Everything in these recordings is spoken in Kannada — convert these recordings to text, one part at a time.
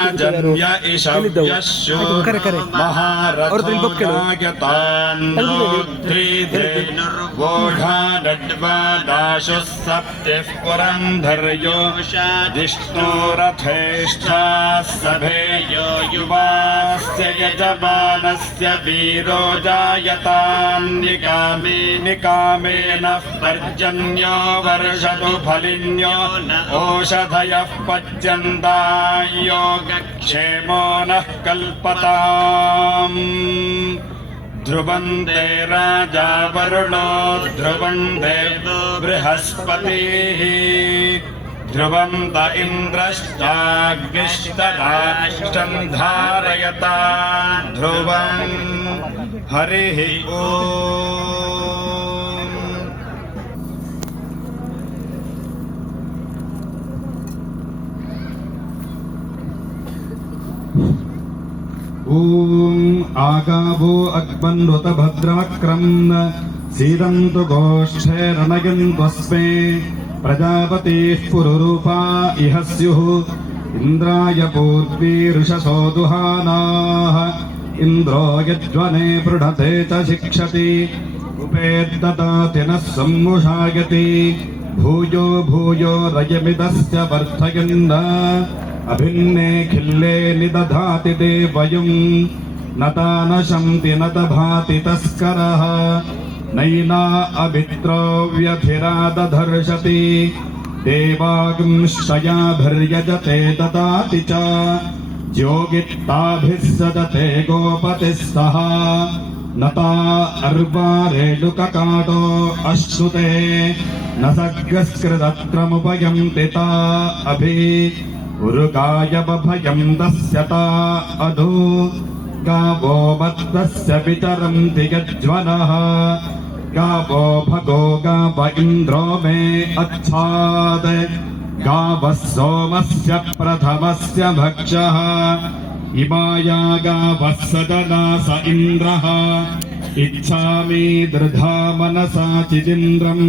जन्य इषव्यश्यो महारथोगायतान्नोत्रिधेनुर्वोढाडड्वादाशुः सप्तिः पुरन्धर्यो जिष्णुरथेष्ठाः सभेयो युवास्य यजमानस्य वीरो जायतान्निकामेन पर्जन्यो वर्षतु फलिन्यो ओषधयः पच्यन्तायो क्षेमो नः कल्पताम्। ध्रुवन्ते राजा वरुणो ध्रुवं देवो बृहस्पतिः ध्रुवन्त इन्द्रश्चाग्निश्चराष्ट्रं धारयता ध्रुवं हरिः ॐ आगावो अग्मन्वत भद्रवक्रम् सीदन्तु गोष्ठे रणयन्त्वस्मे प्रजापतेः पुरुरूपा इह स्युः इन्द्राय पूर्वीरुषसो दुहानाः इन्द्रो यज्वने पृढते च शिक्षति उपेद्ददाति नः सम्मुषायति भूयो भूयो रयमिदस्य वर्धयन् अभिन्ने खिल्ले निदधाति देवयुम् नता न शन्ति न दभाति तस्करः नैना अभित्रो व्यथिरा दधर्षति देवागंश्चयाभिर्यजते ददाति च ज्योगित्ताभिः सजते गोपतिः सह नता अर्वारेणुककाटो अश्नुते न सर्गस्कृतत्रमुपयन्ति ता अभि उरुगाय बभयं दस्यता अधो गावो मत्तस्य विचरन्ति यज्वनः गावो भगो गाव इन्द्रो मे अच्छाद गावः सोमस्य प्रथमस्य भक्षः इमाया गावः सदना स इन्द्रः इच्छामि दृढा मनसा चिदिन्द्रम्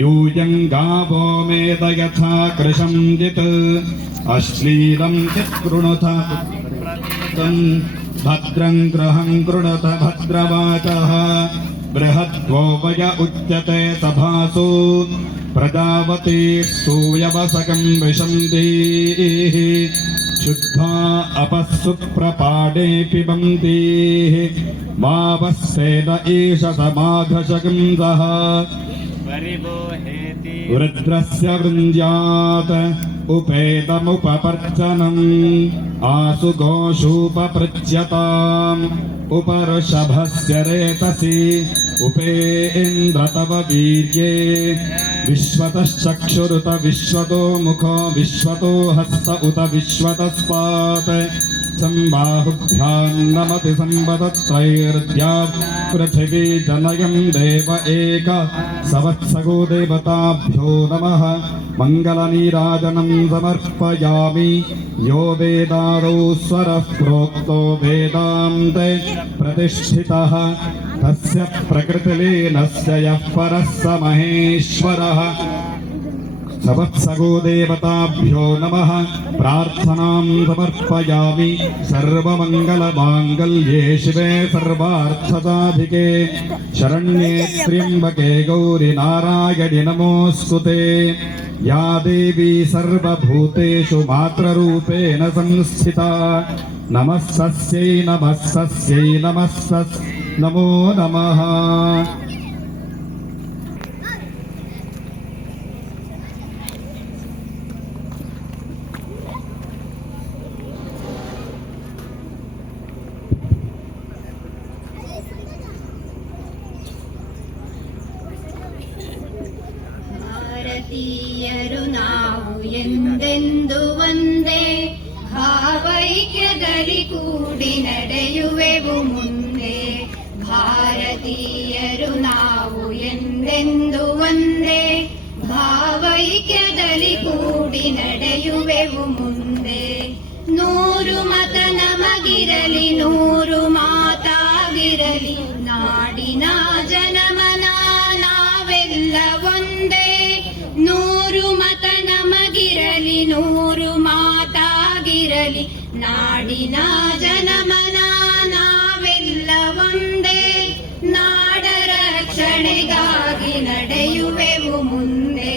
यूयं गावो मेद यथा कृशं जित् अश्लीलं चित्कृणुत भद्रं गृहं कृणुत भद्रवाचः बृहद्वो वय उच्यते सभासु प्रजावती सूयवसकं विशन्तीः शुद्धा अपस्सु प्रपाडे पिबन्तीः मावस्सेन एष समाघशकंसः रुद्रस्य वृन्द्यात् उपेतमुपपर्चनम् आसु गोषूपपृच्यताम् उपऋषभस्य रेतसि उपेन्द्र तव वीर्ये विश्वतश्चक्षुरुत विश्वतो मुखो विश्वतो हस्त उत विश्वतस्पात् सम्बाहुभ्यां नमति संवदत्रैर्द्यात् पृथिवी जनयं देव एक सवत्सगो देवताभ्यो नमः मङ्गलनीराजनं समर्पयामि यो वेदादौ स्वरः प्रोक्तो वेदान्ते प्रतिष्ठितः तस्य प्रकृतिलीनस्य यः परः स महेश्वरः सवत्सगो देवताभ्यो नमः प्रार्थनां समर्पयामि सर्वमङ्गलमाङ्गल्ये शिवे सर्वार्थसाधिके शरण्ये त्र्यम्बके गौरि नारायणि नमोऽस्तुते या देवी सर्वभूतेषु मात्ररूपेण संस्थिता नमस्तस्यै नमस्तस्यै नमो नमः। ಭಾರತೀಯರು ನಾವು ಎಂದೆಂದು ಒಂದೇ ಭಾವೈಕ್ಯದಲ್ಲಿ ಕೂಡಿ ನಡೆಯುವೆವು ಮುಂದೆ ಭಾರತೀಯರು ನಾವು ಎಂದೆಂದು ಒಂದೇ ಭಾವೈಕ್ಯದಲ್ಲಿ ಕೂಡಿ ನಡೆಯುವೆವು ಮುಂದೆ ನೂರು ಮತ ನಮಗಿರಲಿ ನೂರು ಮಾತಾಗಿರಲಿ ನಾಡಿನ ಜನಮನ ನಾವೆಲ್ಲ ಒಂದೇ ನೂರು ಮತ ನಮಗಿರಲಿ ನೂರು ಮಾತಾಗಿರಲಿ ಆಗಿರಲಿ ನಾಡಿನ ಜನಮನ ನಾವೆಲ್ಲ ಒಂದೇ ನಾಡ ರಕ್ಷಣೆಗಾಗಿ ನಡೆಯುವೆವು ಮುಂದೆ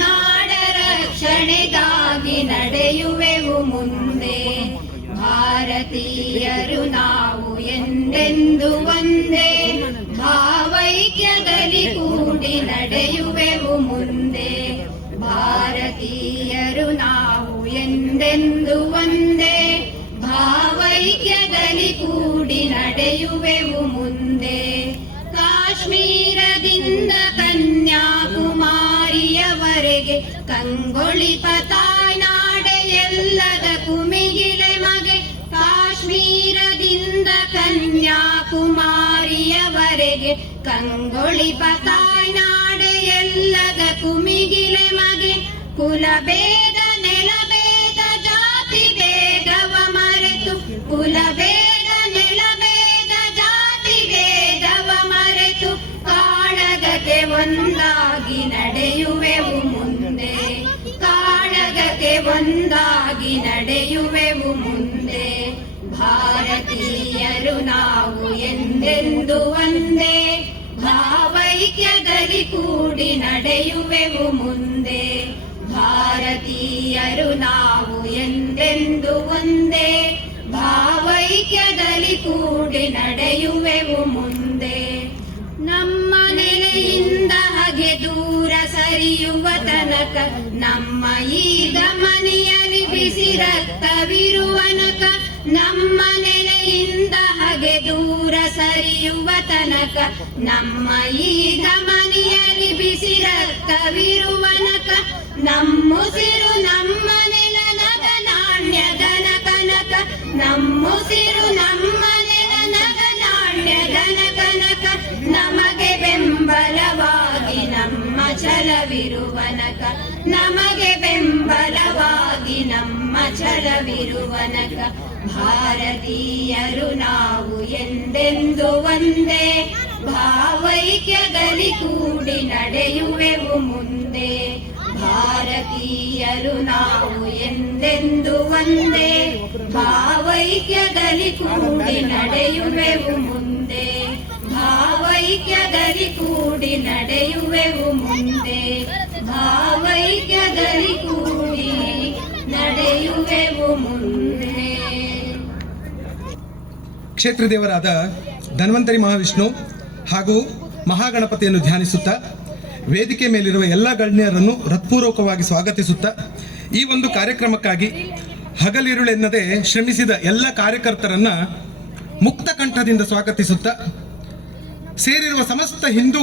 ನಾಡ ರಕ್ಷಣೆಗಾಗಿ ನಡೆಯುವೆವು ಮುಂದೆ ಭಾರತೀಯರು ನಾವು ಎಂದೆಂದು ಒಂದೇ ಭಾವೈಕ್ಯದಲ್ಲಿ ಕೂಡಿ ನಡೆಯುವೆವು ಮುಂದೆ ಭಾರತೀಯರು ನಾವು ಎಂದೆಂದು ಒಂದೇ ಭಾವೈಕ್ಯದಲ್ಲಿ ಕೂಡಿ ನಡೆಯುವೆವು ಮುಂದೆ ಕಾಶ್ಮೀರದಿಂದ ಕನ್ಯಾಕುಮಾರಿಯವರೆಗೆ ಕಂಗೊಳಿಪ ತಾಯ್ನಾಡೆ ಎಲ್ಲದ ಕುಮಿಗಿಲೆ ಮಗೆ ಕಾಶ್ಮೀರದಿಂದ ಕನ್ಯಾಕುಮಾರಿಯವರೆಗೆ ಕಂಗೊಳಿಪ ತಾಯ್ನಾಡೆ ಎಲ್ಲದ ಕುಮಿಗಿಲೆ ಮಗೆ ಕುಲಭೇದ ನೆಲಭೇದ ಜಾತಿ ಭೇದವ ಮರೆತು ಕುಲಭೇದ ನೆಲಭೇದ ಜಾತಿ ಭೇದವ ಮರೆತು ಕಾಳಗಕ್ಕೆ ಒಂದಾಗಿ ನಡೆಯುವೆವು ಮುಂದೆ ಕಾಳಗಕ್ಕೆ ಒಂದಾಗಿ ನಡೆಯುವೆವು ಮುಂದೆ ಭಾರತೀಯರು ನಾವು ಎಂದೆಂದು ಒಂದೇ ಭಾವೈಕ್ಯದಲ್ಲಿ ಕೂಡಿ ನಡೆಯುವೆವು ಮುಂದೆ ಭಾರತೀಯರು ನಾವು ಎಂದೆಂದು ಒಂದೇ ಭಾವೈಕ್ಯದಲ್ಲಿ ಕೂಡಿ ನಡೆಯುವೆವು ಮುಂದೆ ನಮ್ಮ ನೆಲೆಯಿಂದ ಹಾಗೆ ದೂರ ಸರಿಯುವ ತನಕ ನಮ್ಮ ಈಗ ಮನೆಯಲ್ಲಿ ಬಿಸಿ ರಕ್ತವಿರುವನಕ ನಮ್ಮ ನೆಲೆಯಿಂದ ಹಾಗೆ ದೂರ ಸರಿಯುವ ತನಕ ನಮ್ಮ ಈಗ ಮನೆಯಲ್ಲಿ ಬಿಸಿ ರಕ್ತವಿರುವನಕ ನಮ್ಮುಸಿರು ನಮ್ಮ ನೆಲ ನಗ ನಾಣ್ಯದನ ಕನಕ ನಮ್ಮುಸಿರು ನಮ್ಮ ನೆಲ ನಗ ನಾಣ್ಯದನ ಕನಕ ನಮಗೆ ಬೆಂಬಲವಾಗಿ ನಮ್ಮ ಛಲವಿರುವನಕ ನಮಗೆ ಬೆಂಬಲವಾಗಿ ನಮ್ಮ ಛಲವಿರುವನಕ ಭಾರತೀಯರು ನಾವು ಎಂದೆಂದು ಒಂದೇ ಭಾವೈಕ್ಯದಲ್ಲಿ ಕೂಡಿ ನಡೆಯುವೆವು ಮುಂದೆ ಭಾರತೀಯರು ನಾವು ಎಂದೆಂದು ಒಂದೇ ಭಾವೈಕ್ಯದಲ್ಲಿ ಕೂಡಿ ನಡೆಯುವೆವು ಮುಂದೆ ಭಾವೈಕ್ಯದಲ್ಲಿ ಕೂಡಿ ನಡೆಯುವೆವು ಮುಂದೆ ಭಾವೈಕ್ಯದಲ್ಲಿ ಕೂಡಿ ನಡೆಯುವೆವು ಮುಂದೆ. ಕ್ಷೇತ್ರ ದೇವರಾದ ಧನ್ವಂತರಿ ಮಹಾವಿಷ್ಣು ಹಾಗೂ ಮಹಾಗಣಪತಿಯನ್ನು ಧ್ಯಾನಿಸುತ್ತಾ ವೇದಿಕೆ ಮೇಲಿರುವ ಎಲ್ಲ ಗಣ್ಯರನ್ನು ಹೃತ್ಪೂರ್ವಕವಾಗಿ ಸ್ವಾಗತಿಸುತ್ತಾ ಈ ಒಂದು ಕಾರ್ಯಕ್ರಮಕ್ಕಾಗಿ ಹಗಲಿರುಳೆನ್ನದೆ ಶ್ರಮಿಸಿದ ಎಲ್ಲ ಕಾರ್ಯಕರ್ತರನ್ನ ಮುಕ್ತ ಕಂಠದಿಂದ ಸ್ವಾಗತಿಸುತ್ತಾ ಸೇರಿರುವ ಸಮಸ್ತ ಹಿಂದೂ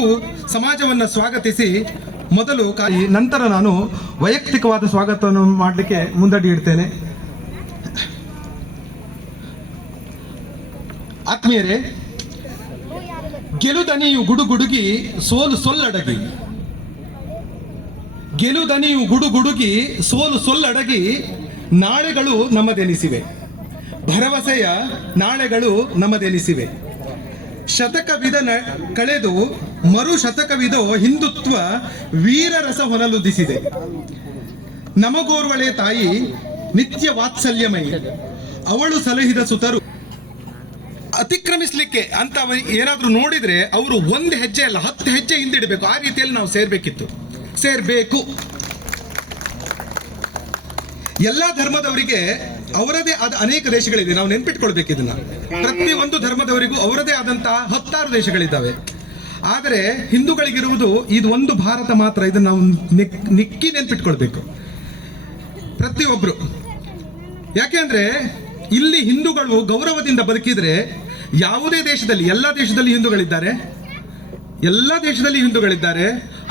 ಸಮಾಜವನ್ನು ಸ್ವಾಗತಿಸಿ ಮೊದಲು ನಂತರ ನಾನು ವೈಯಕ್ತಿಕವಾದ ಸ್ವಾಗತವನ್ನು ಮಾಡಲಿಕ್ಕೆ ಮುಂದಡಿ ಇಡ್ತೇನೆ. ಆತ್ಮೀಯರೇ, ಗೆಲುದನಿಯು ಗುಡುಗುಡುಗಿ ಸೋಲು ಸೊಲ್ಲಡಗಿ ಗೆಲುದನಿಯು ಗುಡುಗುಡುಗಿ ಸೋಲು ಸೊಲ್ಲಡಗಿ ನಾಳೆಗಳು ನಮ್ಮದೆನಿಸಿವೆ ಭರವಸೆಯ ನಾಳೆಗಳು ನಮ್ಮದೆನಿಸಿವೆ ಶತಕವಿದ ಕಳೆದು ಮರು ಶತಕವಿದೋ ಹಿಂದುತ್ವ ವೀರರಸ ಹೊನಲುದಿಸಿದೆ ನಮಗೋರ್ವಳೆ ತಾಯಿ ನಿತ್ಯ ವಾತ್ಸಲ್ಯಮಯಿ ಅವಳು ಸಲಹಿದ ಸುತರು ಅತಿಕ್ರಮಿಸ್ಲಿಕ್ಕೆ ಅಂತ ಏನಾದ್ರೂ ನೋಡಿದ್ರೆ ಅವರು ಒಂದು ಹೆಜ್ಜೆ ಅಲ್ಲ 10 ಹೆಜ್ಜೆ ಹಿಂದಿಡಬೇಕು. ಆ ರೀತಿಯಲ್ಲಿ ನಾವು ಸೇರ್ಬೇಕು. ಎಲ್ಲ ಧರ್ಮದವರಿಗೆ ಅವರದೇ ಆದ ಅನೇಕ ದೇಶಗಳಿದೆ. ನಾವು ನೆನ್ಪಿಟ್ಕೊಳ್ಬೇಕು ಇದನ್ನ. ಪ್ರತಿ ಒಂದು ಧರ್ಮದವರಿಗೂ ಅವರದೇ ಆದಂತಹ 10 ದೇಶಗಳಿದ್ದಾವೆ. ಆದರೆ ಹಿಂದೂಗಳಿಗಿರುವುದು ಇದು ಒಂದು ಭಾರತ ಮಾತ್ರ. ಇದನ್ನು ನಾವು ನಿಕ್ಕಿ ನೆನ್ಪಿಟ್ಕೊಳ್ಬೇಕು ಪ್ರತಿಯೊಬ್ರು. ಯಾಕೆಂದ್ರೆ ಇಲ್ಲಿ ಹಿಂದೂಗಳು ಗೌರವದಿಂದ ಬದುಕಿದ್ರೆ ಯಾವುದೇ ದೇಶದಲ್ಲಿ ಎಲ್ಲ ದೇಶದಲ್ಲಿ ಹಿಂದೂಗಳಿದ್ದಾರೆ.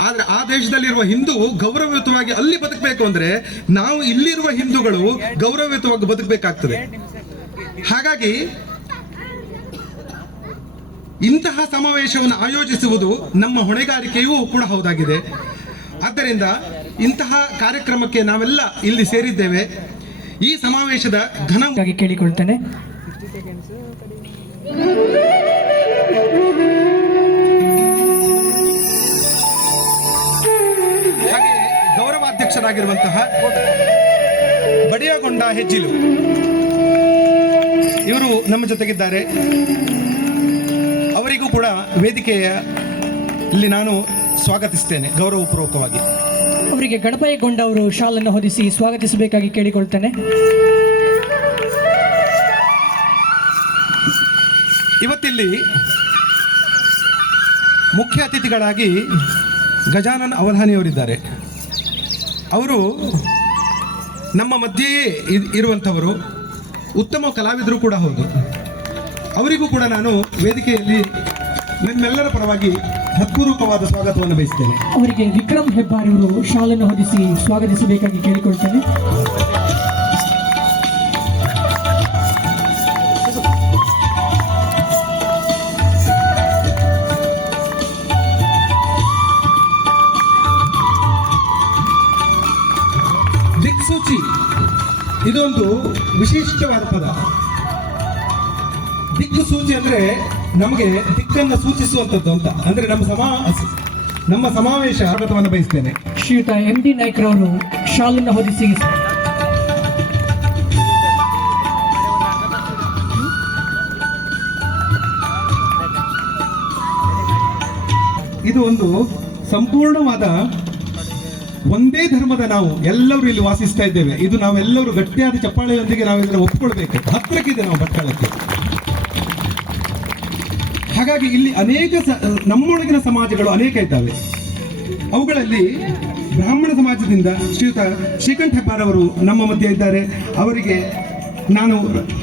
ಆದ್ರೆ ಆ ದೇಶದಲ್ಲಿರುವ ಹಿಂದೂ ಗೌರವಯುತವಾಗಿ ಅಲ್ಲಿ ಬದುಕಬೇಕು ಅಂದ್ರೆ ನಾವು ಇಲ್ಲಿರುವ ಹಿಂದೂಗಳು ಗೌರವಯುತವಾಗಿ ಬದುಕಬೇಕಾಗ್ತದೆ. ಹಾಗಾಗಿ ಇಂತಹ ಸಮಾವೇಶವನ್ನು ಆಯೋಜಿಸುವುದು ನಮ್ಮ ಹೊಣೆಗಾರಿಕೆಯೂ ಕೂಡ ಹೌದಾಗಿದೆ. ಆದ್ದರಿಂದ ಇಂತಹ ಕಾರ್ಯಕ್ರಮಕ್ಕೆ ನಾವೆಲ್ಲ ಇಲ್ಲಿ ಸೇರಿದ್ದೇವೆ. ಈ ಸಮಾವೇಶದ ಘನವಾಗಿ ಕೇಳಿಕೊಳ್ತೇನೆ. ಹಾಗೆ ಗೌರವಾಧ್ಯಕ್ಷರಾಗಿರುವಂತಹ ಬಡಿಯಗೊಂಡ ಹೆಜ್ಜಿಲು ಇವರು ನಮ್ಮ ಜೊತೆಗಿದ್ದಾರೆ. ಅವರಿಗೂ ಕೂಡ ವೇದಿಕೆಯ ಇಲ್ಲಿ ನಾನು ಸ್ವಾಗತಿಸ್ತೇನೆ ಗೌರವಪೂರ್ವಕವಾಗಿ. ಅವರಿಗೆ ಗಣಪಯ್ಯಗೊಂಡ ಅವರು ಶಾಲನ್ನು ಹೊದಿಸಿ ಸ್ವಾಗತಿಸಬೇಕಾಗಿ ಕೇಳಿಕೊಳ್ತೇನೆ. ಇವತ್ತಿಲ್ಲಿ ಮುಖ್ಯ ಅತಿಥಿಗಳಾಗಿ ಗಜಾನನ್ ಅವಧಾನಿಯವರಿದ್ದಾರೆ. ಅವರು ನಮ್ಮ ಮಧ್ಯೆಯೇ ಇರುವಂಥವರು, ಉತ್ತಮ ಕಲಾವಿದರು ಕೂಡ ಹೌದು. ಅವರಿಗೂ ಕೂಡ ನಾನು ವೇದಿಕೆಯಲ್ಲಿ ನಿಮ್ಮೆಲ್ಲರ ಪರವಾಗಿ ಹೃತ್ಪೂರ್ವಕವಾದ ಸ್ವಾಗತವನ್ನು ಬಯಸ್ತೇನೆ. ಅವರಿಗೆ ವಿಕ್ರಮ್ ಹೆಬ್ಬಾರ್ ಅವರು ಶಾಲನ್ನು ಹೊದಿಸಿ ಸ್ವಾಗತಿಸಬೇಕಾಗಿ ಕೇಳಿಕೊಳ್ತೇನೆ. ದಿಕ್ಸೂಚಿ ಇದೊಂದು ವಿಶಿಷ್ಟವಾದ ಪದ. ದಿಕ್ಕು ಸೂಚಿ ಅಂದ್ರೆ ನಮಗೆ ದಿಕ್ಕನ್ನು ಸೂಚಿಸುವಂಥದ್ದು ಅಂತ, ಅಂದ್ರೆ ನಮ್ಮ ಸಮಾವೇಶ ಸ್ವಾಗತವನ್ನು ಬಯಸ್ತೇನೆ. ಶ್ರೀಯುತ MD ನಾಯ್ಕರವರು ಶಾಲನ್ನು ಹೊದಿಸಿ ಇದು ಒಂದು ಸಂಪೂರ್ಣವಾದ ಒಂದೇ ಧರ್ಮದ ನಾವು ಎಲ್ಲರೂ ಇಲ್ಲಿ ವಾಸಿಸ್ತಾ ಇದ್ದೇವೆ. ಇದು ನಾವೆಲ್ಲರೂ ಗಟ್ಟಿಯಾದ ಚಪ್ಪಾಳೆಯೊಂದಿಗೆ ನಾವು ಇದನ್ನು ಒಪ್ಪಿಕೊಳ್ಬೇಕು. ಹತ್ತಿರಕ್ಕಿದೆ ನಾವು ಭಟ್ಕಳಕ್ಕೆ. ಹಾಗಾಗಿ ಇಲ್ಲಿ ಅನೇಕ ನಮ್ಮೊಳಗಿನ ಸಮಾಜಗಳು ಅನೇಕ ಇದ್ದಾವೆ. ಅವುಗಳಲ್ಲಿ ಬ್ರಾಹ್ಮಣ ಸಮಾಜದಿಂದ ಶ್ರೀಯುತ ಶ್ರೀಕಂಠ ಹೆಬ್ಬಾರ್ ಅವರು ನಮ್ಮ ಮಧ್ಯೆ ಇದ್ದಾರೆ. ಅವರಿಗೆ ನಾನು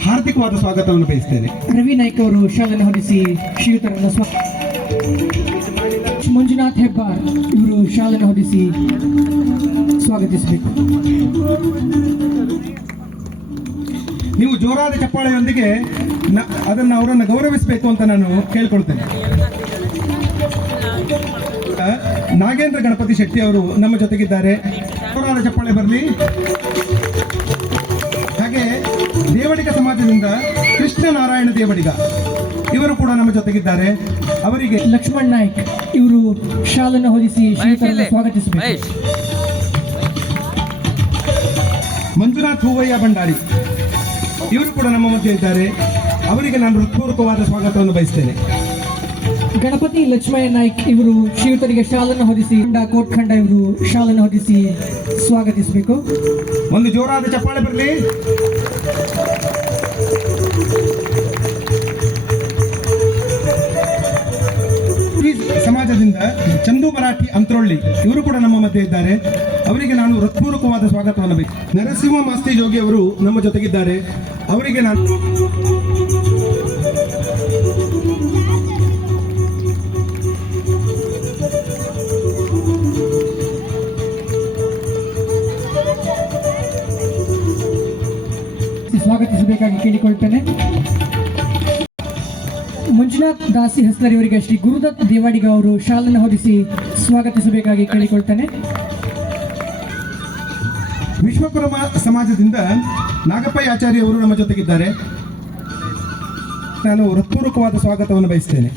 ಹಾರ್ದಿಕವಾದ ಸ್ವಾಗತವನ್ನು ಬಯಸ್ತೇನೆ. ರವಿ ನಾಯ್ಕ ಅವರು ಶಾಲನ್ನು ಹೊದಿಸಿ ಶ್ರೀಯುತರನ್ನು ಮಂಜುನಾಥ್ ಹೆಬ್ಬಾರ್ ಇವರು ಶಾಲನ್ನು ಹೊದಿಸಿ ಸ್ವಾಗತಿಸಬೇಕು. ನೀವು ಜೋರಾದ ಚಪ್ಪಾಳೆಯೊಂದಿಗೆ ಅವರನ್ನು ಗೌರವಿಸಬೇಕು ಅಂತ ನಾನು ಕೇಳ್ಕೊಳ್ತೇನೆ. ನಾಗೇಂದ್ರ ಗಣಪತಿ ಶೆಟ್ಟಿ ಅವರು ನಮ್ಮ ಜೊತೆಗಿದ್ದಾರೆ. ಜೋರಾದ ಚಪ್ಪಾಳೆ ಬರಲಿ. ಹಾಗೆ ದೇವಡಿಗ ಸಮಾಜದಿಂದ ಕೃಷ್ಣ ನಾರಾಯಣ ದೇವಡಿಗ ಇವರು ಕೂಡ ನಮ್ಮ ಜೊತೆಗಿದ್ದಾರೆ. ಅವರಿಗೆ ಲಕ್ಷ್ಮಣ್ ನಾಯ್ಕ್ ಇವರು ಶಾಲನ್ನು ಹೊದಿಸಿ ಶ್ರೀಯುತರನ್ನು ಸ್ವಾಗತಿಸಬೇಕು. ಮಂಜುನಾಥ್ ಹೂವಯ್ಯ ಭಂಡಾರಿ ಇವರು ಕೂಡ ನಮ್ಮ ಮಧ್ಯೆ ಇದ್ದಾರೆ. ಅವರಿಗೆ ನಾನು ಹೃತ್ಪೂರ್ವಕವಾದ ಸ್ವಾಗತವನ್ನು ಬಯಸ್ತೇನೆ. ಗಣಪತಿ ಲಕ್ಷ್ಮಯ್ಯ ನಾಯ್ಕ್ ಇವರು ಶ್ರೀಯುತರಿಗೆ ಶಾಲನ್ನು ಹೊದಿಸಿ ಕೋಟ್ಖಂಡ ಇವರು ಶಾಲನ್ನು ಹೊದಿಸಿ ಸ್ವಾಗತಿಸಬೇಕು. ಒಂದು ಜೋರಾದ ಚಪ್ಪಾಳೆ ಬರಲಿ. ಸಮಾಜದಿಂದ ಚಂದು ಮರಾಠಿ ಅಂತ್ರೋಳ್ಳಿ ಇವರು ಕೂಡ ನಮ್ಮ ಮಧ್ಯೆ ಇದ್ದಾರೆ. ಅವರಿಗೆ ನಾನು ಹೃತ್ಪೂರ್ವಕವಾದ ಸ್ವಾಗತವನ್ನು ಬಯಸ್ತೇನೆ. ನರಸಿಂಹ ಮಾಸ್ತಿ ಜೋಗಿ ಅವರು ನಮ್ಮ ಜೊತೆಗಿದ್ದಾರೆ. ಅವರಿಗೆ ನಾನು ಸ್ವಾಗತಿಸಬೇಕಾಗಿ ಕೇಳಿಕೊಳ್ತೇನೆ. ಮಂಜುನಾಥ್ ದಾಸಿ ಹಸ್ತರಿ ಅವರಿಗೆ ಶ್ರೀ ಗುರುದತ್ ದೇವಾಡಿಗ ಅವರು ಶಾಲನ್ನು ಹೊದಿಸಿ ಸ್ವಾಗತಿಸಬೇಕಾಗಿ ಕೇಳಿಕೊಳ್ತೇನೆ. ವಿಶ್ವಕರ್ಮ ಸಮಾಜದಿಂದ ನಾಗಪ್ಪಯ್ಯ ಆಚಾರ್ಯ ಅವರು ನಮ್ಮ ಜೊತೆಗಿದ್ದಾರೆ. ನಾನು ಹೃತ್ಪೂರ್ವಕವಾದ ಸ್ವಾಗತವನ್ನು ಬಯಸ್ತೇನೆ.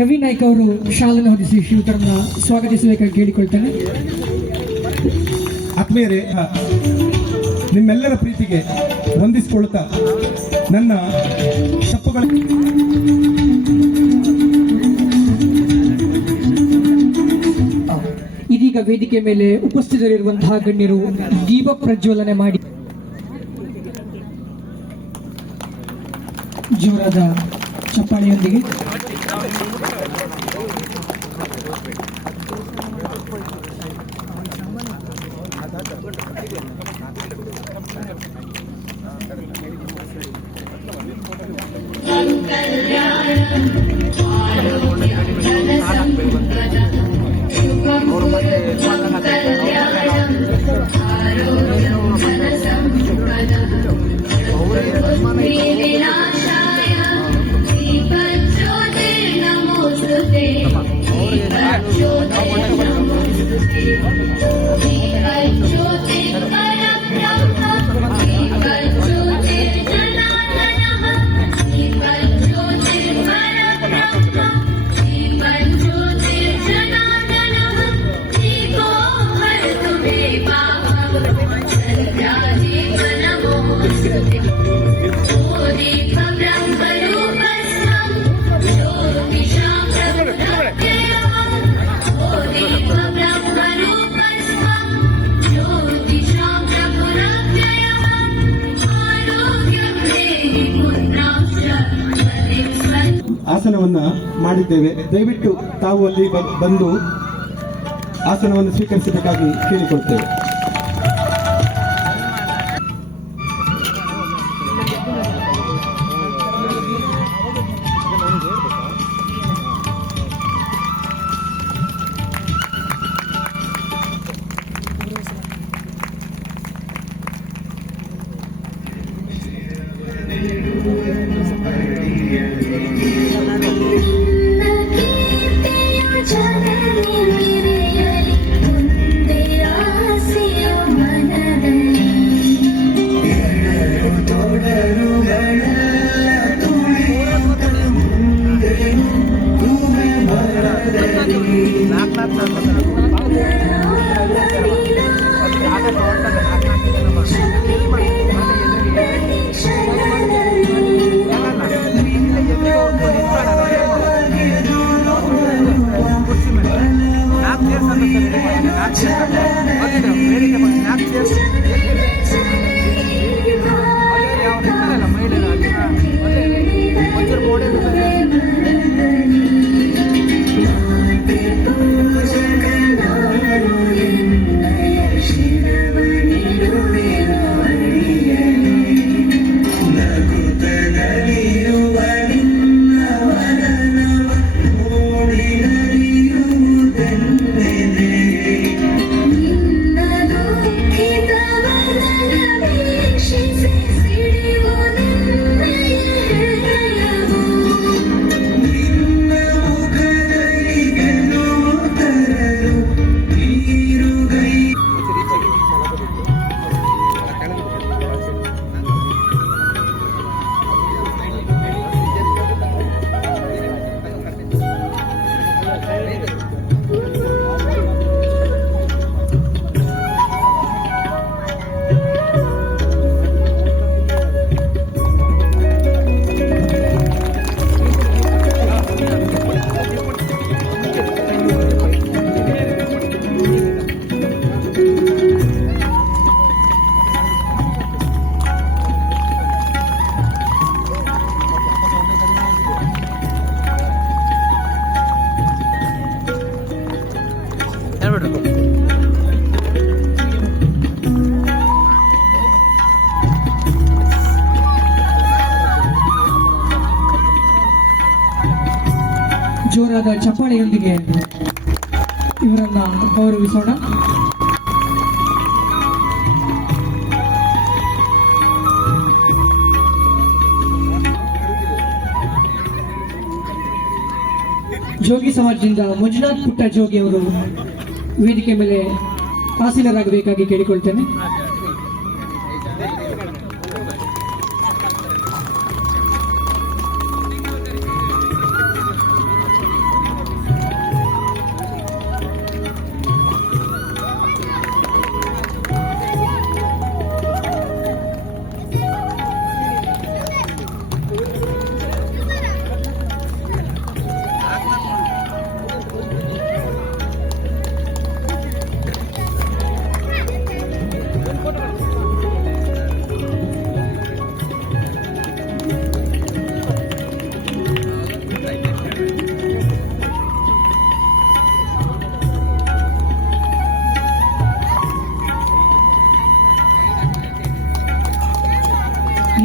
ರವಿ ನಾಯ್ಕ ಅವರು ಶಾಲನ್ನು ಹೊದಿಸಿ ಶ್ರೀಯುತರನ್ನ ಸ್ವಾಗತಿಸಬೇಕಾಗಿ ಕೇಳಿಕೊಳ್ತೇನೆ. ಆತ್ಮೀಯರೇ, ನಿಮ್ಮೆಲ್ಲರ ಪ್ರೀತಿಗೆ ವಂದಿಸಿಕೊಳ್ಳುತ್ತಾ ನನ್ನ ತಪ್ಪುಗಳು ಇದೀಗ ವೇದಿಕೆ ಮೇಲೆ ಉಪಸ್ಥಿತರಿರುವಂತಹ ಗಣ್ಯರು ದೀಪ ಪ್ರಜ್ವಲನೆ ಮಾಡಿ ಜೋರಾದ ಚಪ್ಪಾಳೆಯೊಂದಿಗೆ ಆಸನವನ್ನ ಮಾಡಿದ್ದೇವೆ. ದಯವಿಟ್ಟು ತಾವು ಅಲ್ಲಿ ಬಂದು ಆಸನವನ್ನು ಸ್ವೀಕರಿಸಬೇಕಾಗಿ ಕೇಳಿಕೊಳ್ತೇವೆ. ಜೋರಾದ ಚಪ್ಪಾಳೆಯೊಂದಿಗೆ ಇವರನ್ನ ಗೌರವಿಸೋಣ. ಜೋಗಿ ಸಮಾಜದಿಂದ ಮಂಜುನಾಥ್ ಪುಟ್ಟ ಜೋಗಿ ಅವರು ವೇದಿಕೆ ಮೇಲೆ ಆಸೀನರಾಗಬೇಕಾಗಿ ಕೇಳಿಕೊಳ್ತೇನೆ.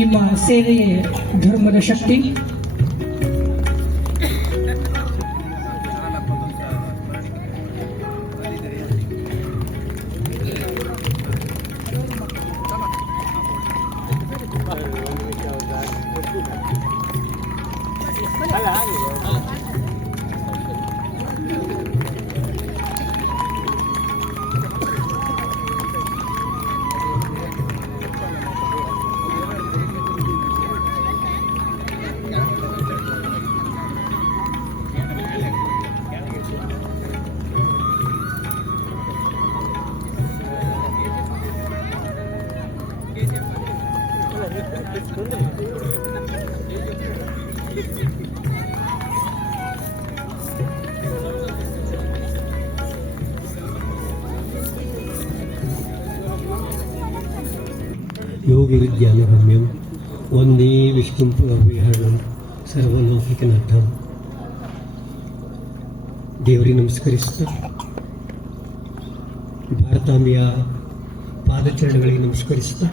ನಿಮ್ಮ ಸೇವೆಯೇ ಧರ್ಮದ ಶಕ್ತಿ. ಯೋಗಿ ವಿದ್ಯಾನುಗಮ್ಯಂ ವಂದೇ ವಿಷ್ಣುಂ ವಿಹರಣಂ ಸರ್ವಲೌಕಿಕನಾಥಂ. ದೇವರಿಗೆ ನಮಸ್ಕರಿಸ್ತಾ ಭಾರತಾಂಬೆಯ ಪಾದಚರಣಗಳಿಗೆ ನಮಸ್ಕರಿಸ್ತಾ